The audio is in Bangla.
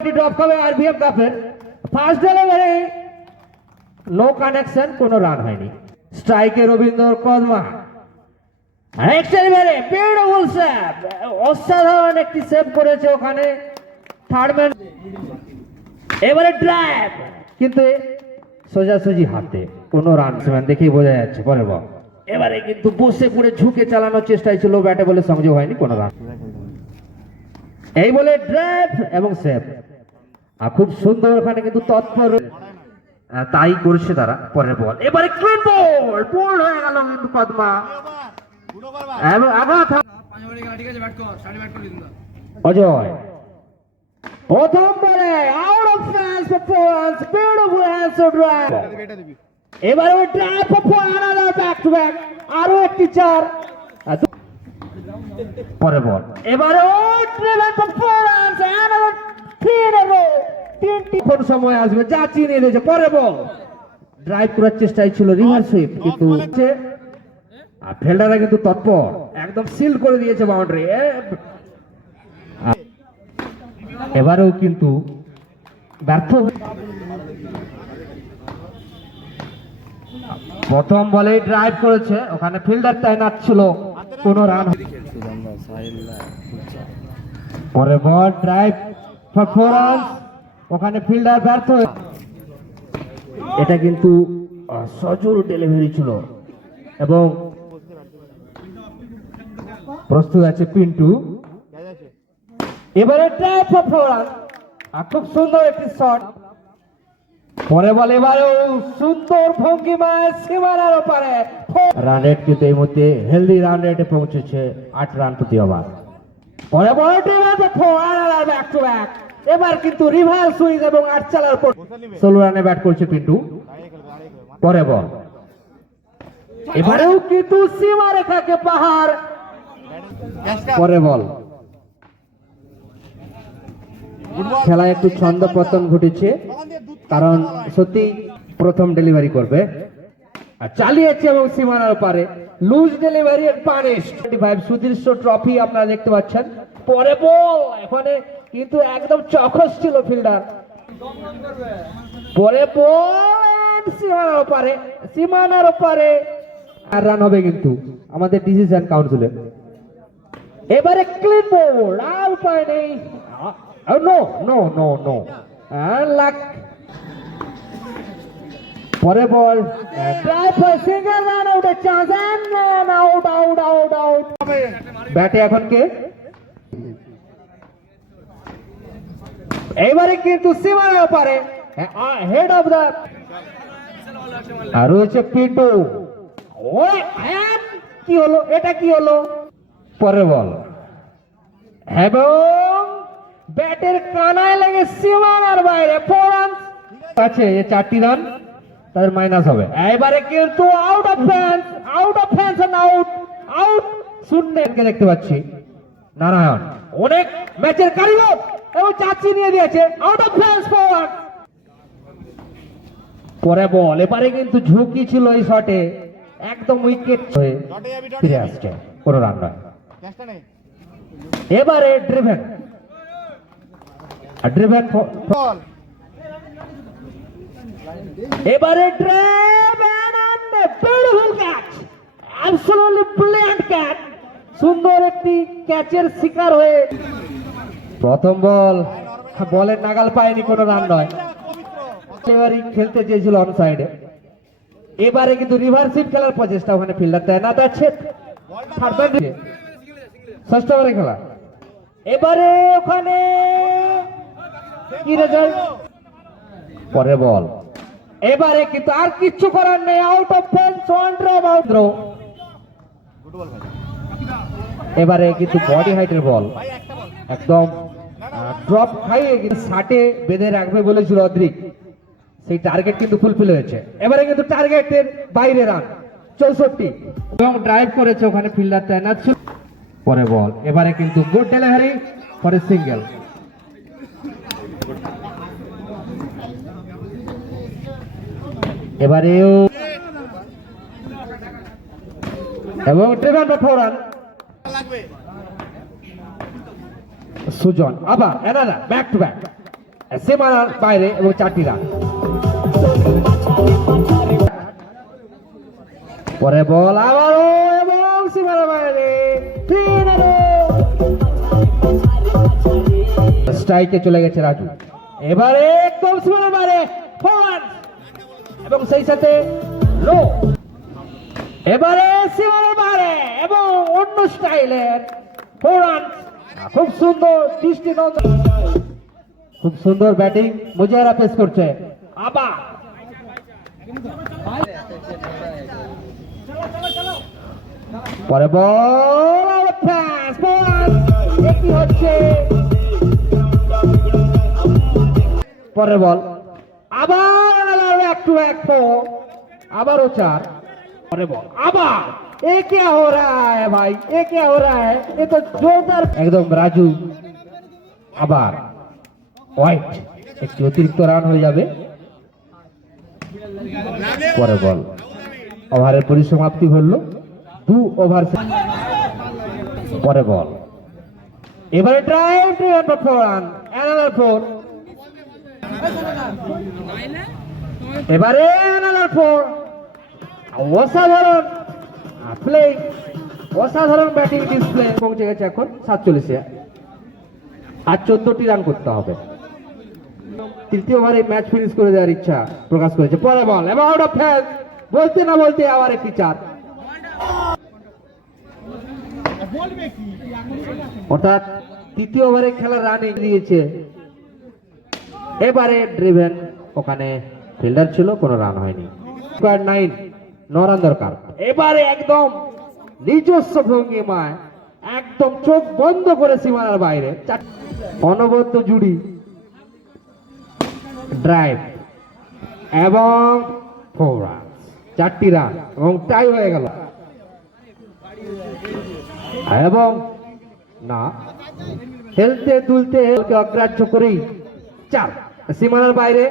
ড্রপ হবে আরবিএফ কাপের ফার্স্ট ডেলিভারি নো কানেকশন, কোনো রান হয়নি। স্ট্রাইকে রবীন্দ্র কদমা, নেক্সট ডেলিভারি বিউটিফুল সেভ, অসাধারণ একটি সেভ করেছে ওখানে থার্ড ম্যান। এবারে ড্রাইভ কিন্তু সোজাসুজি হাতে, কোনো রান দেখেই বোঝা যাচ্ছে। পরে বল এবারে কিন্তু বসে পড়ে ঝুঁকে চালানোর চেষ্টায় ছিল, ব্যাটে বলে সংযোগ হয়নি, কোনো রান। এই বলে ড্রাইভ এবং সেভ, আর খুব সুন্দর ওখানে কিন্তু তৎপর তাই করছে তারা। পরের বল এবারে ক্লিন বল, পুল হয়ে গেল কিন্তু কদমা এবং আঘাত। অজয় প্রথম বলে out of fans performance, beautiful hands drive. এবারে ওই drive for another back to back, আরো একটি চার। পরের বল এবারে ওই driven performance, another three in a rho, তিনটি কোন সময় আসবে যা চিনিয়ে দিয়েছে। পরের বল ড্রাইভ করার চেষ্টায় ছিল রিভার্স সুইপ, কিন্তু ফিল্ডাররা কিন্তু তৎপর একদম সিল করে দিয়েছে বাউন্ডারি। এবারেও কিন্তু ব্যর্থ। প্রথম বলে ড্রাইভ করেছে, ওখানে ফিল্ডার তাইনাত ছিল, কোনো রান। পরের বল ড্রাইভ পারফরম্যান্স, ওখানে ফিল্ডার ব্যর্থ। এটা কিন্তু সজোর ডেলিভারি ছিল এবং প্রস্তুত আছে পিন্টু। এবারে ড্রাইভ পারফরম্যান্স, খুব সুন্দর একটি শট। পরে বল এবারেও সুন্দর ভঙ্গিমায় সীমানার ওপারে রান রেট, কিন্তু এই মধ্যে হেলদি রান রেটে পৌঁছেছে 8 রান প্রতি ওভার। পরে বল ব্যাক টু ব্যাক, এবার কিন্তু রিভার্স সুইং এবং 8 চালার পর 16 রানে ব্যাট করছে পিন্টু। পরে বল এবারেও কিন্তু সীমারেখাকে পাহাড়। পরে বল খেলায় একটু ছন্দ পতন ঘটেছে, কারণ সত্যি প্রথম ডেলিভারি করবে আর চালিয়েছে এবং সীমানার পারে লুজ ডেলিভারি পানিশড। সুদৃশ্য ট্রফি আপনারা দেখতে পাচ্ছেন। পরে বল এখানে কিন্তু একদম চখস ছিল ফিল্ডার। পরে বল সীমানার পারে আর রান হবে কিন্তু আমাদের ডিসিশন কাউন্সিলে। এবারে ক্লিন বল, আর উপায় নেই। No no no no luck. পরে বল সিঙ্গেল রান আউটের chance, out out out out. ব্যাটে এখন কে? এবারে কিন্তু সীমানার পারে হেড অফ দা, আর রয়েছে পিন্টু। কি হলো এটা, কি হলো? পরে বল এবং ব্যাটের কানায় লেগে সীমানার বাইরে 4 রান আছে। এই 4টি রান তাদের মাইনাস হবে। এবারে কিন্তু out of fans, out of fans and out out. শূন্যকে দেখতে পাচ্ছি নারায়ণ, অনেক ম্যাচের কারিগর এবং চাচি নিয়ে দিয়েছে আউট অফ ফ্যান্স ফরওয়ার্ড। পরে বল এবারে কিন্তু ঝুঁকি ছিল এই শটে, একদম উইকেট হয়ে ফিরে আসছে, কোনো রান নয়। এবারে ড্রিভেন বল, এবারে beautiful catch, absolutely brilliant catch, সুন্দর একটি ক্যাচের শিকার হয়ে। প্রথম বল বলের নাগাল পায়নি, কোনো রান নয়। এবারে খেলতে চেয়েছিল অন সাইডে, এবারে কিন্তু রিভার্সিভ খেলার প্রচেষ্টা, ওখানে ফিল্ডার তাইনাত আছে। ষষ্ঠ ওভারে খেলা, এবারে ওখানে কি রেজাল্ট? পরে বল এবারে কিন্তু আর কিচ্ছু করার নেই, আউট অফ ফ্যান্স, এবারে কিন্তু বডি হাইটের বল, একদম ড্রপ খাইয়ে কিন্তু 60-এ বেঁধে রাখবে বলেছিল অদ্রিক, সেই টার্গেট কিন্তু ফুলফিল হয়েছে। এবারে কিন্তু টার্গেটের বাইরে রান 64 এবং ড্রাইভ করেছে, ওখানে ফিল্ডার তাইনাত ছিল। পরে বল এবারে কিন্তু গুড ডেলিভারি পরে সিঙ্গেল। এবারেও এবং ড্রিভেন পারফরম্যান্স সুজন, আবার এনারা ব্যাক টু ব্যাক। সীমানার বাইরে এবং 4টি রান। পরে বল আবারও এবং সীমানার বাইরে 3 স্ট্রাইকে চলে গেছে রাজু। এবারে একদম সীমানার বাইরে 4 রান এবং সেই সাথে লো। এবারে সীমানার বাইরে এবং অন্য স্টাইলের 4 রান। খুব সুন্দর দৃষ্টিনন্দন, খুব সুন্দর ব্যাটিং মুজাহিরা পেশ করছে। আবার পরে বল কি হচ্ছে, পরে বল আবার ব্যাক টু ব্যাক 4, আবারও 4। পরে বল আবার এ কে हो रहा है भाई, এ কে हो रहा है, এ তো জোরদার একদম। রাজু আবার হোয়াইট, একটি অতিরিক্ত রান হয়ে যাবে। পরে বল ওভারের পরিসমাপ্তি হলো 2 ওভার। পরে বল এবারে ড্রাইভ 4 রান, অ্যানাদার 4। এবারে অ্যানাদার 4। অসাধারণ প্লে, অসাধারণ ব্যাটিং ডিসপ্লে। পৌঁছে গেছে এখন 47-এ। আর 14টি রান করতে হবে। তৃতীয় ওভারে ম্যাচ ফিনিশ করে দেওয়ার ইচ্ছা প্রকাশ করেছে। পরে বল এবং আউট অফ ফেজ, বলতে না বলতে আবার একটি 4। অর্থাৎ তৃতীয় ওভারে খেলার রান দিয়েছে। এবারে ড্রিভেন, ওখানে ফিল্ডার ছিল, কোনো রান হয়নি। 9 রান দরকার। এবারে একদম নিজস্ব ভঙ্গিমায় একদম চোখ বন্ধ করে সীমানার বাইরে অনবদ্য জুড়ি ড্রাইভ এবং 4 রান, 4টি রান এবং টাই হয়ে গেল। এবং না, হেলতে দুলতে অগ্রাহ্য করেই 4 সীমানার বাইরে।